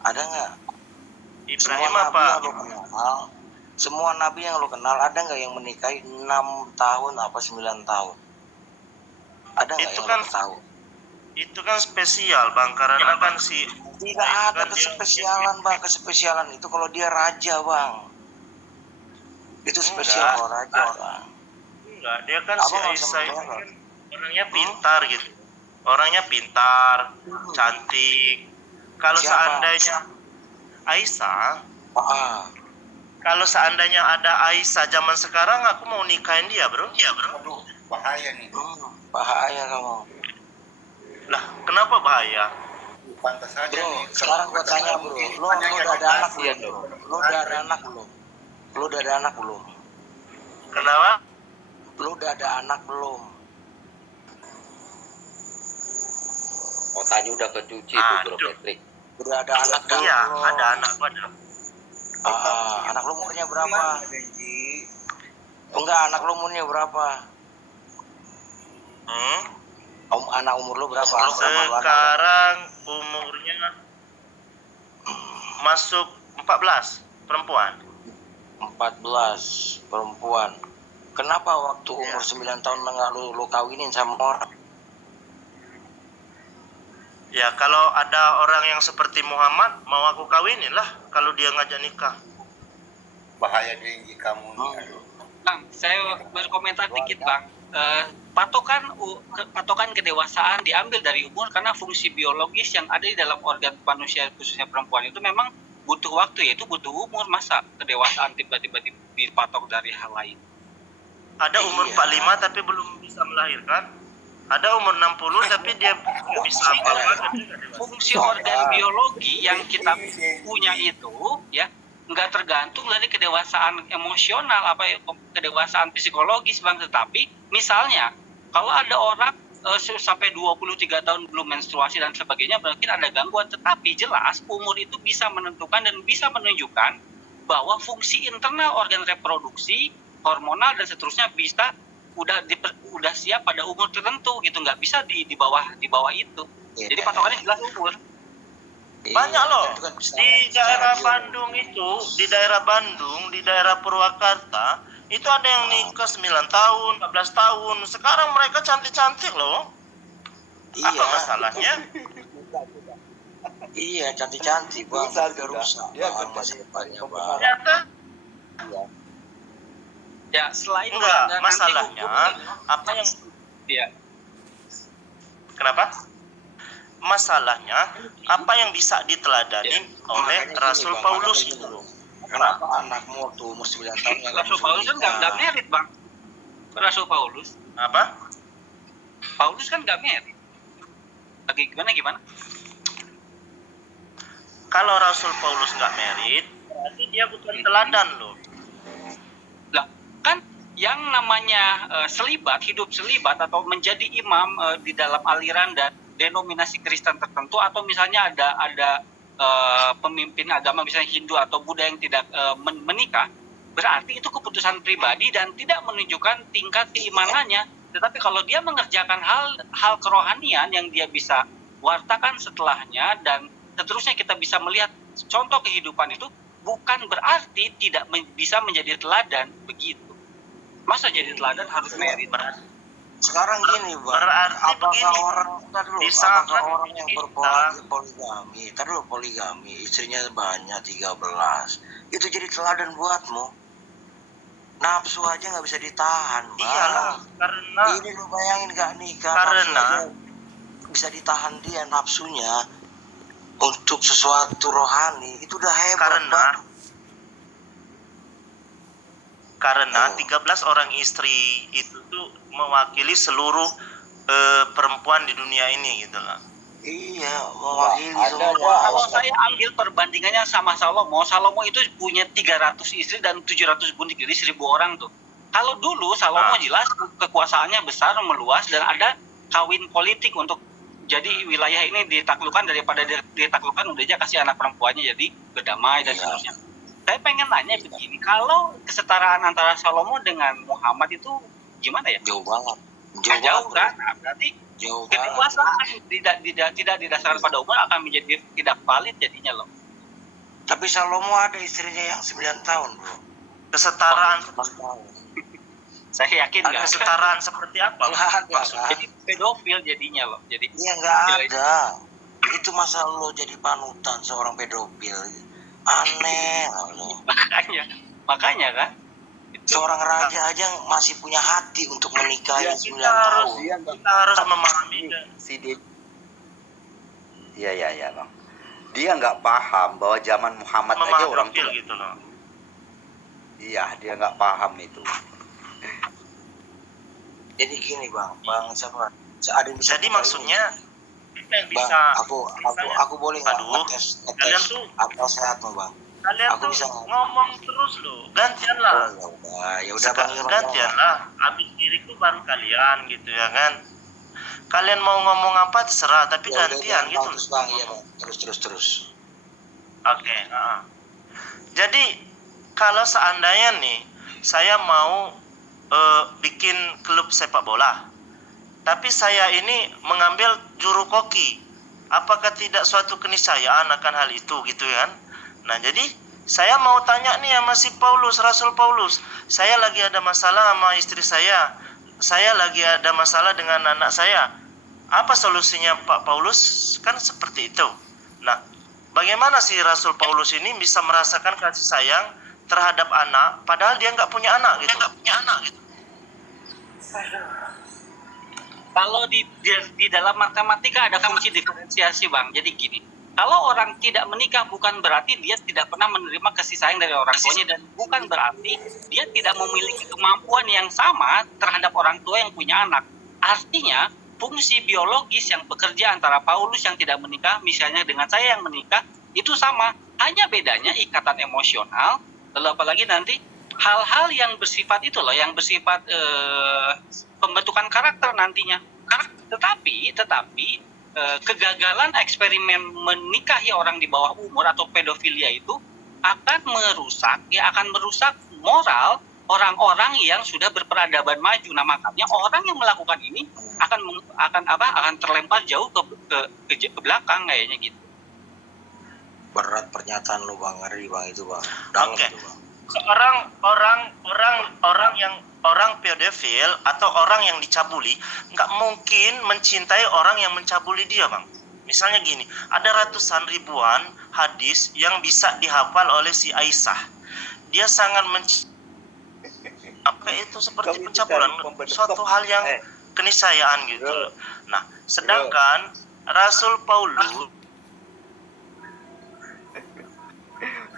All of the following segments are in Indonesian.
Ada nggak? Ibrahim apa? Semua nabi yang lo kenal ada nggak yang menikahi 6 tahun apa 9 tahun? Ada nggak yang lo tahu? Itu kan spesial bang, karena kan si tidak ada kespesialan bang. Kespesialan itu kalau dia raja bang, itu spesial kalau raja bang. Enggak, dia kan si Aisyah itu kan orangnya pintar gitu, orangnya pintar, cantik. Kalau seandainya Aisyah, kalau seandainya ada Aisyah zaman sekarang, aku mau nikahin dia bro. Iya bro. Aduh, bahaya nih. Bahaya kamu. Lah, kenapa bahaya? Pantas saja bro, nih. Sekarang gua tanya bro, lo udah ada anak belum bro? Lo udah ada anak belum? Lo udah ada anak belum? Kenapa? Lo udah ada anak belum? Otaknya udah kecuci tuh bro Patrick. Udah ada anak belum? Iya, ada anak pada. Anak lo umurnya berapa? Enggak, anak lo umurnya berapa? Anak umur lo berapa? Sekarang umurnya masuk 14, perempuan. 14, perempuan. Kenapa waktu umur 9 tahun enggak lo kawinin sama orang? Ya kalau ada orang yang seperti Muhammad, mau aku kawinin lah kalau dia ngajak nikah. Bahaya tinggi kamu. Bang, saya berkomentar dikit bang. Patokan kedewasaan diambil dari umur karena fungsi biologis yang ada di dalam organ manusia khususnya perempuan itu memang butuh waktu, yaitu butuh umur. Masa kedewasaan tiba-tiba dipatok dari hal lain? Ada umur 45 tapi belum bisa melahirkan. Ada umur 60 tapi dia nggak bisa apa-apa. Fungsi organ biologi yang kita punya itu ya nggak tergantung dari kedewasaan emosional kedewasaan psikologis bang. Tetapi misalnya kalau ada orang sampai 23 tahun belum menstruasi dan sebagainya, mungkin ada gangguan, tetapi jelas umur itu bisa menentukan dan bisa menunjukkan bahwa fungsi internal organ reproduksi, hormonal dan seterusnya bisa udah siap pada umur tertentu gitu, nggak bisa di bawah itu. Jadi patokannya jelas umur. Banyak loh di daerah Bandung itu, di daerah Purwakarta itu ada yang nikah 9 tahun, 14 tahun. Sekarang mereka cantik-cantik loh. Apa masalahnya? Iya, cantik-cantik bang. Udah rusak bang, masih banyak bang. Ya selain enggak, masalahnya apa yang kenapa? Masalahnya apa yang bisa diteladani oleh Rasul Paulus itu loh. Kenapa anakmu waktu umur 9 tahun Rasul Paulus kan nggak merit bang. Rasul Paulus apa? Paulus kan nggak merit. Lagi gimana? Kalau Rasul Paulus nggak merit, berarti dia bukan teladan loh. Lah kan yang namanya hidup selibat atau menjadi imam di dalam aliran dan denominasi Kristen tertentu, atau misalnya ada pemimpin agama misalnya Hindu atau Buddha yang tidak menikah, berarti itu keputusan pribadi dan tidak menunjukkan tingkat keimanannya. Tetapi kalau dia mengerjakan hal kerohanian yang dia bisa wartakan setelahnya dan seterusnya, kita bisa melihat contoh kehidupan itu, bukan berarti tidak bisa menjadi teladan begitu. Masa jadi teladan harus merit? Sekarang gini bang, apakah orang yang poligami, istrinya banyak 13, itu jadi teladan buatmu? Nafsu aja nggak bisa ditahan bang. Iyalah, karena ini lu bayangin gak nikah, karena bisa ditahan dia nafsunya untuk sesuatu rohani, itu udah hebat bang. Karena 13 orang istri itu tuh mewakili seluruh perempuan di dunia ini gitu lah. Iya, mewakili semua. Kalau saya ambil perbandingannya sama Salomo itu punya 300 istri dan 700 bunik, jadi 1000 orang tuh. Kalau dulu Salomo jelas kekuasaannya besar, meluas, dan ada kawin politik untuk jadi wilayah ini ditaklukkan, daripada ditaklukkan udah aja kasih anak perempuannya jadi berdamai dan seterusnya. Saya pengen nanya begini, kalau kesetaraan antara Salomo dengan Muhammad itu gimana ya? Jauh banget. Jauh kan? Nah, berarti kekuasaan tidak didasarkan pada umur akan menjadi tidak valid jadinya loh. Tapi Salomo ada istrinya yang 9 tahun, bro. Kesetaraan. 9 tahun. Saya yakin Ada nggak kesetaraan seperti apa? Nggak ada, maksudnya? kan? Jadi pedofil jadinya loh. Jadi Iya nggak ada. Itu masa lo jadi panutan seorang pedofil. Aneh lo. makanya kan. Seorang raja aja masih punya hati untuk menikahi 9 tahun. Kita harus memahami si dia. Iya bang. Dia nggak paham bahwa zaman Muhammad aja orang tua. gitu loh. Iya, dia nggak paham itu. Jadi gini bang siapa? Ada yang bisa Jadi maksudnya kita yang bang, bisa. aku boleh nggak Aduh, ngetes kalian tuh akal sehat lo bang? Kalian Aku tuh bisa ngomong terus loh. Gantian lah. Ya udah bang. Gantian lah. Habis diriku baru kalian gitu ya kan. Kalian mau ngomong apa terserah, tapi Ya gantian udah, gitu. Terus bang, iya bang. Terus. Oke. Jadi kalau seandainya nih saya mau bikin klub sepak bola, tapi saya ini mengambil juru koki, apakah tidak suatu keniscayaan akan hal itu gitu kan? Nah jadi saya mau tanya nih sama si Paulus, Rasul Paulus, saya lagi ada masalah sama istri saya lagi ada masalah dengan anak saya, apa solusinya Pak Paulus? Kan seperti itu. Nah bagaimana si Rasul Paulus ini bisa merasakan kasih sayang terhadap anak, padahal dia nggak punya anak gitu. Kalau di dalam matematika ada fungsi diferensiasi bang. Jadi gini, kalau orang tidak menikah bukan berarti dia tidak pernah menerima kasih sayang dari orang tuanya, dan bukan berarti dia tidak memiliki kemampuan yang sama terhadap orang tua yang punya anak. Artinya fungsi biologis yang bekerja antara Paulus yang tidak menikah misalnya dengan saya yang menikah itu sama, hanya bedanya ikatan emosional. Lalu apalagi nanti hal-hal yang bersifat itu loh, yang bersifat pembentukan karakter nantinya. Tetapi kegagalan eksperimen menikahi orang di bawah umur atau pedofilia itu akan merusak moral orang-orang yang sudah berperadaban maju. Nah makanya orang yang melakukan ini akan terlempar jauh ke belakang kayaknya gitu. Berat pernyataan lu bang, ngeri bang itu bang. Oke. Orang pedofil atau orang yang dicabuli nggak mungkin mencintai orang yang mencabuli dia bang. Misalnya gini, ada ratusan ribuan hadis yang bisa dihafal oleh si Aisyah. Dia sangat apa itu seperti pencabulan, suatu hal yang keniscayaan gitu. Nah, sedangkan Rasul Paulus,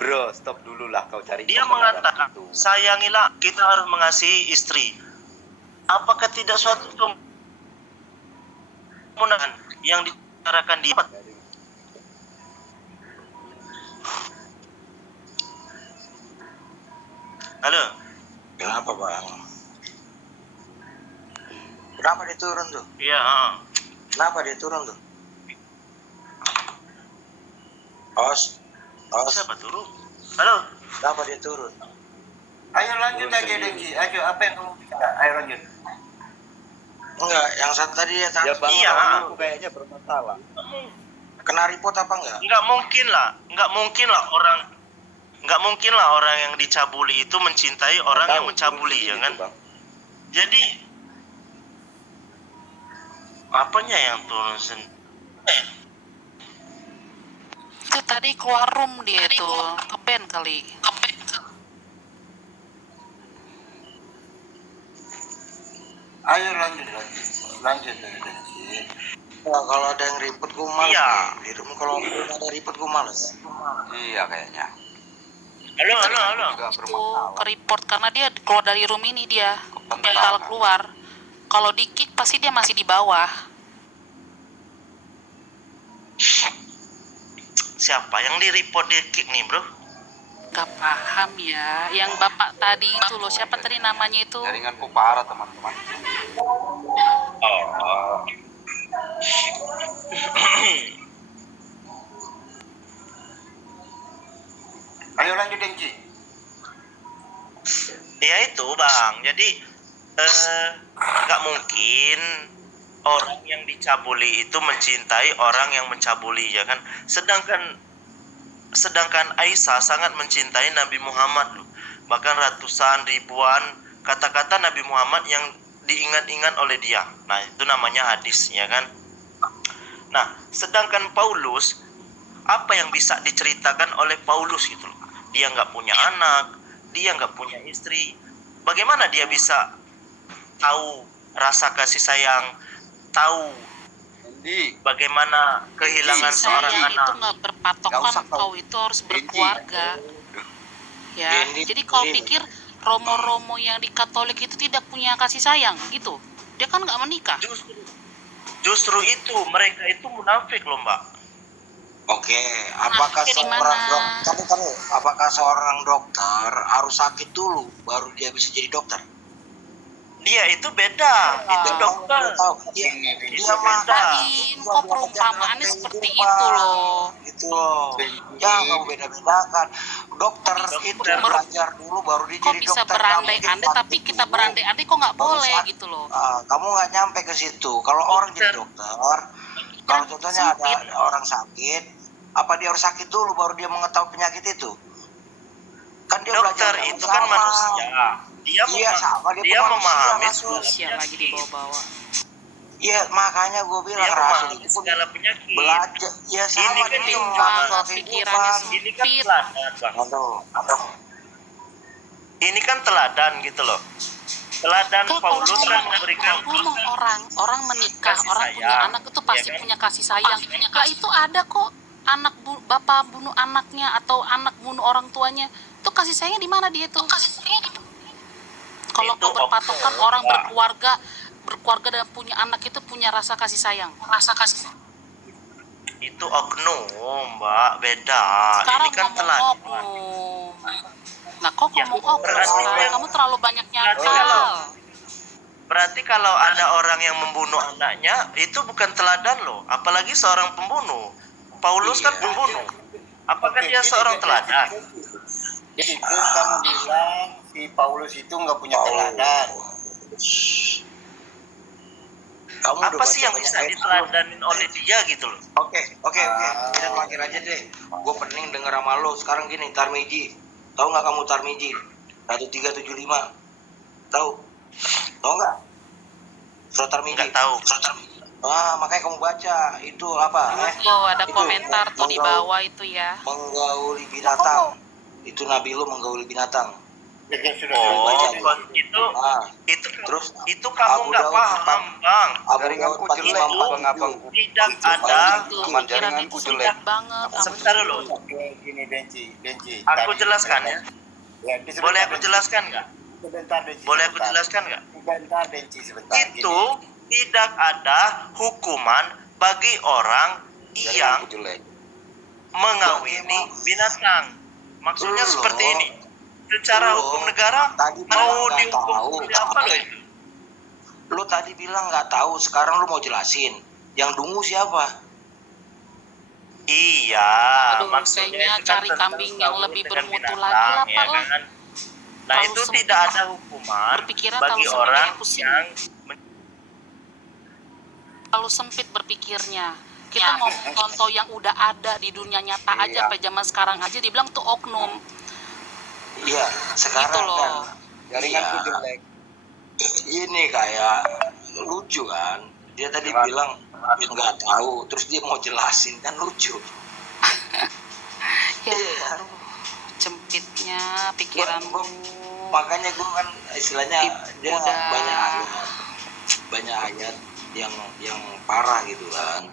Bro, stop dulu lah kau cari. dia mengatakan, sayangilah, kita harus mengasihi istri. Apakah tidak suatu kemunahan yang dibicarakan dia? Halo? Kenapa bang? Kenapa dia turun tuh? Iya. Kenapa dia turun tuh? Os. Siapa turun? Halo? Kenapa dia turun? Ayo lanjut aja Dengki. Ayo apa yang kamu bicara? Ayo lanjut. Enggak, yang satu tadi ya Ya bang, Iya. aku kayaknya bermasalah. kena report apa enggak? Nggak mungkin lah orang yang dicabuli itu mencintai orang yang mencabuli, ya kan? Bang. Jadi apanya yang turun Itu tadi keluar room dia tuh, nge-ban kali. Ayo lanjut Dengki. Nah, kalau ada yang report gue males. Iya. Di rumah kalau ada report gue males. Iya kayaknya. Halo. Juga Itu bermasalah. ke report karena dia keluar dari room ini, dia Kepentingan. mental keluar. Kalau di kick pasti dia masih di bawah. Siapa yang di report di kick nih, bro? Gak paham ya. Yang bapak tadi itu loh, siapa tadi namanya itu? Jaringanku parah teman-teman. Ayo lanjut Dengki. Ya itu bang, jadi nggak mungkin orang yang dicabuli itu mencintai orang yang mencabuli, ya kan? Sedangkan sedangkan Aisyah sangat mencintai Nabi Muhammad loh. Bahkan ratusan ribuan kata-kata Nabi Muhammad yang diingat-ingat oleh dia. Nah, itu namanya hadis, ya kan? Nah, sedangkan Paulus, apa yang bisa diceritakan oleh Paulus gitu loh. Dia nggak punya anak, dia nggak punya istri. Bagaimana dia bisa tahu rasa kasih sayang, tahu bagaimana kehilangan Kasih seorang sayang anak? itu nggak berpatokan kau itu harus berkeluarga. Ya, jadi kau pikir romo-romo yang di Katolik itu tidak punya kasih sayang gitu? Dia kan nggak menikah. Justru itu, mereka itu munafik loh, Mbak. Oke, apakah Munafiknya di seorang mana? apakah seorang dokter harus sakit dulu baru dia bisa jadi dokter? Dia itu beda, itu dokter. Dia mah Kok perumpamaannya seperti itu loh. Gitu loh. Jangan beda-bedakan. Dokter itu belajar dulu baru dia Kok jadi bisa dokter. berandai-andai, tapi kita berandai-andai kok nggak boleh gitu loh. Kamu nggak nyampe ke situ. Kalau orang jadi dokter, kalau contohnya ada orang sakit, apa dia harus sakit dulu baru dia mengetahui penyakit itu? Kan dia Dokter belajar itu kan manusia. Dia memahami Manusia lagi dibawa-bawa. Iya, makanya gue bilang dia rasul memahami itu segala penyakit. belajar. Ya sama Ini kan dia cuma soal pikirannya kehidupan. Ini kan teladan, Bang. Ini kan teladan gitu loh. Teladan Kok Paulus kan memberikan ngomong orang menikah, kasih orang punya sayang, anak itu pasti ya kan? punya kasih sayang. Ya itu ada kok, bapak bunuh anaknya atau anak bunuh orang tuanya. Itu kasih sayangnya di mana dia tuh? Kalau Itu kau berpatokan oknum, orang Mbak. berkeluarga dan punya anak itu punya rasa kasih sayang. Itu oknum, Mbak, beda. Sekarang Ini kan ngomong teladan. oknum. Nah, kok Ya, ngomong oknum berarti sekarang? kan- Kamu terlalu banyak Berarti nyakal. Berarti kalau ada orang yang membunuh anaknya, itu bukan teladan loh. Apalagi seorang pembunuh. Paulus kan pembunuh. Apakah dia seorang teladan? Jadi terus kamu bilang si Paulus itu nggak punya teladan. Kamu udah Apa sih yang baca bisa banyak ayat? diteladanin oleh dia gitu loh? Oke. Kita terakhir aja deh. Gue pening denger sama lo. Sekarang gini, Tarmiji. Tahu nggak kamu Tarmiji? 1375. Tahu? Tahu nggak? Surat Tarmiji. Nggak tahu. Makanya kamu baca itu apa? Oh, ada Itu, komentar tuh di bawah itu ya. Menggauli binatang. Itu Nabi lo menggauli binatang. Oh, itu Terus itu kamu Abu nggak Daud paham, Bang. Jaringanku jelek, abang-abang. Tidak ada. Itu Aman, pikiran jaringanku itu jelek. sudah banget. Sebentar dulu. Gini Denci. Aku jelaskan ya. Boleh aku jelaskan nggak? Sebentar Denci. Boleh aku jelaskan nggak? Sebentar Denci, sebentar. Itu tidak ada hukuman bagi orang yang Jaringanku jelek. mengawini binatang. Maksudnya Loh. seperti ini. Secara Loh. hukum negara Tadi mau nggak dihukum tahu. seperti apa loh itu? Lu tadi bilang nggak tahu, sekarang lu mau jelasin. Yang dungu siapa? Iya, Aduh, maksudnya kayaknya itu kan cari tentang kambing yang sahur lebih dengan bermutu binatang, lagi lah, ya Pak, lah. kan? Nah, Terlalu itu sempit. tidak ada hukuman Berpikiran bagi terlalu sempit, orang ya, pusing. yang Terlalu sempit berpikirnya. Kita mau contoh yang udah ada di dunia nyata aja, sampai zaman sekarang aja dibilang tuh oknum. Iya, sekarang Gitu loh. kan. Jaringanku Iya. jelek. Ini kayak lucu kan. Dia tadi bilang nggak tahu, terus dia mau jelasin kan lucu. Ya, Iya. sempitnya pikiranmu. Makanya gue kan istilahnya dia Udah. banyak ayat yang parah gitu kan.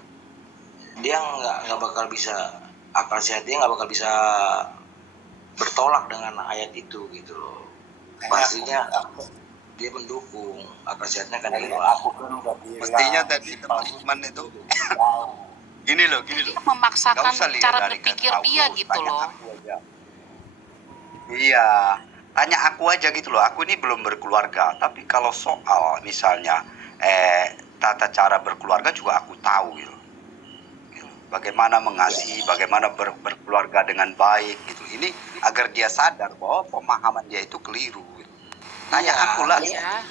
Dia nggak bakal bisa, akal sehat dia nggak bakal bisa bertolak dengan ayat itu gitu loh. Pastinya dia mendukung, akal sehatnya kan hilang. Mestinya tadi teman-teman itu gini loh. Memaksakan Nggak usah lihat cara dari berpikir Paulus, dia gitu tanya loh. aku aja. Iya, tanya aku aja gitu loh. Aku ini belum berkeluarga, tapi kalau soal misalnya tata cara berkeluarga juga aku tahu gitu. Bagaimana mengasihi, bagaimana berkeluarga dengan baik gitu. Ini agar dia sadar bahwa pemahaman dia itu keliru. Gitu. Tanya Iya. aku lah. Ya,